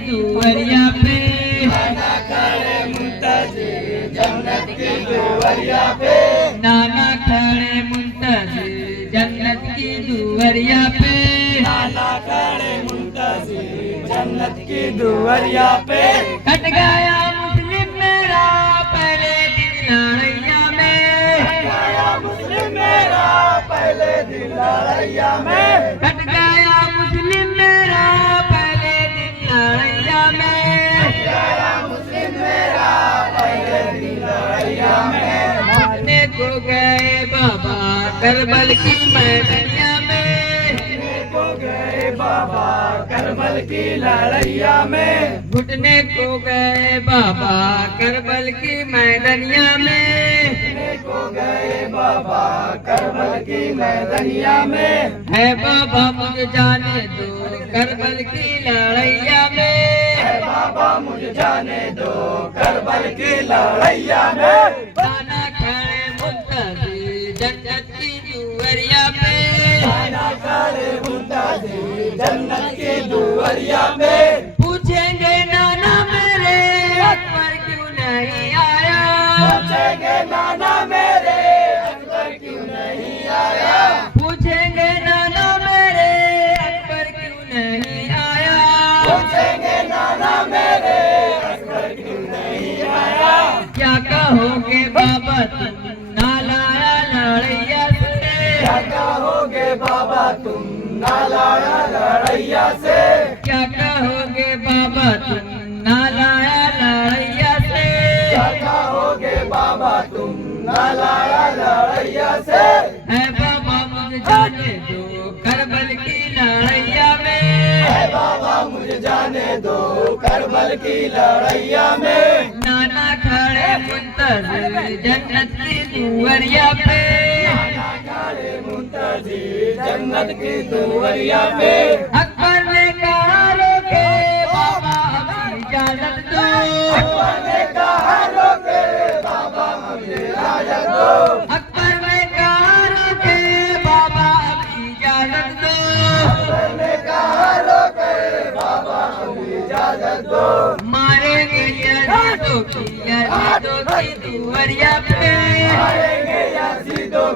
दुवरिया पे, नाना खड़े मुंतजिर जन्नत की दुवरिया पे, नाना खड़े मुंतजिर जन्नत की दुवरिया पे, नाना खड़े मुंतजिर जन्नत की दुवरिया पे। कट गया मुस्लिम मेरा पहले दिन लड़ैया में, कट गया मुस्लिम मेरा पहले दिन लड़ैया में, कट गया मुस्लिम मेरा पहले दिन लड़ैया में, कट गया मुस्लिम मेरा पहले दिन लड़ैया में। मारने को गए बाबा करबल की मैदानिया में, घुटने को गए बाबा करबल की लड़ैया में, घुटने को गए बाबा करबल की मैदानिया में, घुटने को गए बाबा करबल की मैदानिया में। है बाबा मुझे जाने दो करबल की लड़ैया में, है बाबा मुझे जाने दो करबल की लड़ैया में। नाना खड़े मुंतजिर जन्नत की दुवरिया पे, नाना खड़े मुंतजिर जन्नत की दुवरिया पे, पूछेंगे नाना मेरे अकबर क्यों नहीं आया, पूछेंगे नाना मेरे अकबर क्यों नहीं आया, पूछेंगे नाना मेरे अकबर क्यों नहीं आया, पूछेंगे नाना मेरे अकबर क्यों नहीं आया। क्या कहोगे बाबा तुम ना लाया लड़ैया से, क्या कहोगे बाबा तुम ना लाया लड़ैया से, क्या कहोगे बाबा तुम ना लाया लड़ैया से, क्या कहोगे बाबा तुम ना लाया लड़ैया से। है बाबा मुझे जाने दो करबल की लड़ैया में, है बाबा मुझे जाने दो करबल की लड़ैया में। नाना खड़े मुंतजिर जन्नत की दुवरिया पे, नाना खड़े मुंतजिर जन्नत की दुवरिया पे, अकबर ने कहा रोके बाबा हमें इजाजत दो, अकबर ने कहा रोके बाबा मुझे इजाजत दो, अकबर ने कहा रोके बाबा हमें इजाजत दो, अकबर ने कहा रोके बाबा मुझे इजाजत दो। मारेंगे यजीदों की दुवरिया पे, मारेंगे यजीदों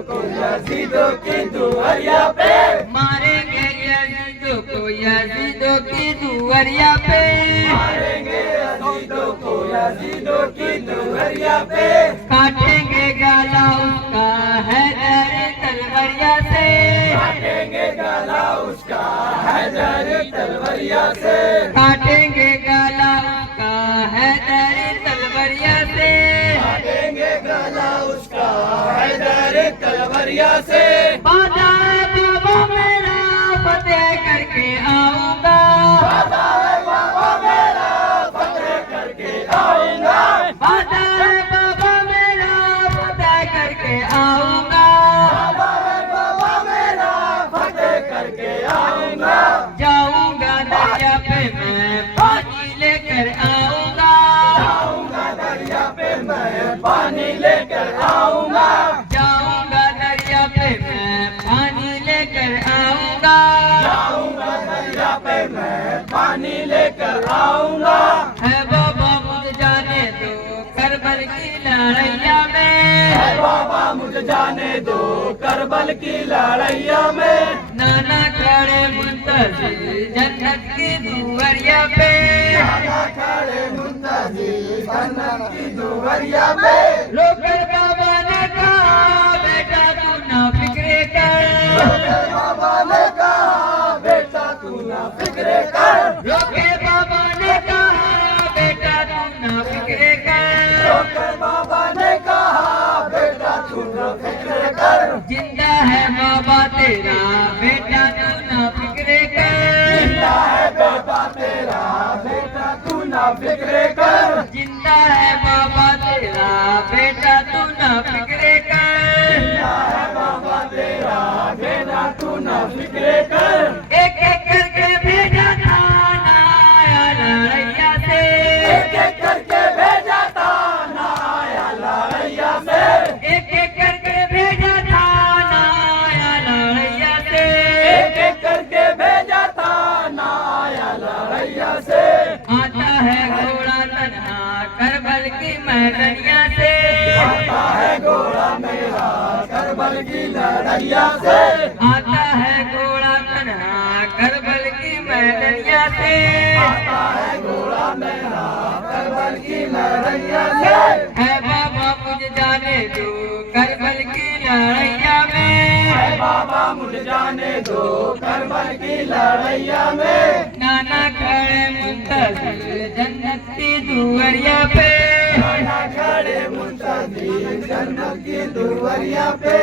की दुवरिया पे, मारेंगे यजीदों की दुवरिया पे, मारेंगे यजीदों की दुवरिया पे, काटेंगे गला उसका हैदर तलवरिया से, काटेंगे गला उसका हैदर तलवरिया से, काटेंगे गला उसका हैदर तलवरिया से, काटेंगे गला उसका हैदर तलवरिया से। वादा है बाबा मेरा फतेह करके आऊंगा, वादा है बाबा मेरा फतेह करके आऊंगा, वादा है बाबा मेरा फतेह करके आऊंगा, वादा है बाबा मेरा फतेह करके आऊंगा। जाऊंगा दरिया पे मैं पानी लेकर आऊंगा, जाऊंगा दरिया पे मैं पानी लेकर आऊंगा, जाऊंगा दरिया पे मैं पानी लेकर आऊंगा, जाऊंगा दरिया पे मैं पानी लेकर आऊंगा। है बाबा मुझे जाने दो करबल की लड़ैया में, है बाबा मुझे जाने दो करबल की लड़ैया में। नाना खड़े मुंतजिर जन्नत की दुवरिया पे, नाना खड़े मुंतजिर जन्नत की दुवरिया पे, रोकर बाबा ने कहा बेटा तू ना फिक्रे कर, बाबा ने कहा बेटा तू ना फिक्रे कर, रोके बाबा ने कहा बेटा तू ना फिक्रे कर, बाबा ने कहा बेटा तू ना फिक्रे कर, जिंदा है बाबा तेरा बेटा तू ना फिक्रे कर, जिंदा है बेटा तेरा बेटा तू ना फिक्रे कर, जिंदा है बाबा तेरा बेटा तू ना फिक्रे कर, जिंदा है बाबा तेरा बेटा तू ना फिक्रे कर। एक एक करके भेजा था ना आया लड़ैया से, एक एक करके भेजा था ना आया लड़ैया से, एक एक करके भेजा था ना आया लड़ैया से, एक एक करके भेजा था ना आया लड़ैया से। करबल की लड़ैया से, आता है घोड़ा कन्हा करबल की मैदनिया से, आता है घोड़ा मेरा करबल की लड़ैया से। है बाबा मुझे जाने दो करबल की लड़ैया में, है बाबा मुझे जाने दो करबल की लड़ैया में। नाना खड़े मुंतजिर जन्नत की दुआरिया पे, नाना खड़े मुंतजिर जन्नत की दुआरिया पे।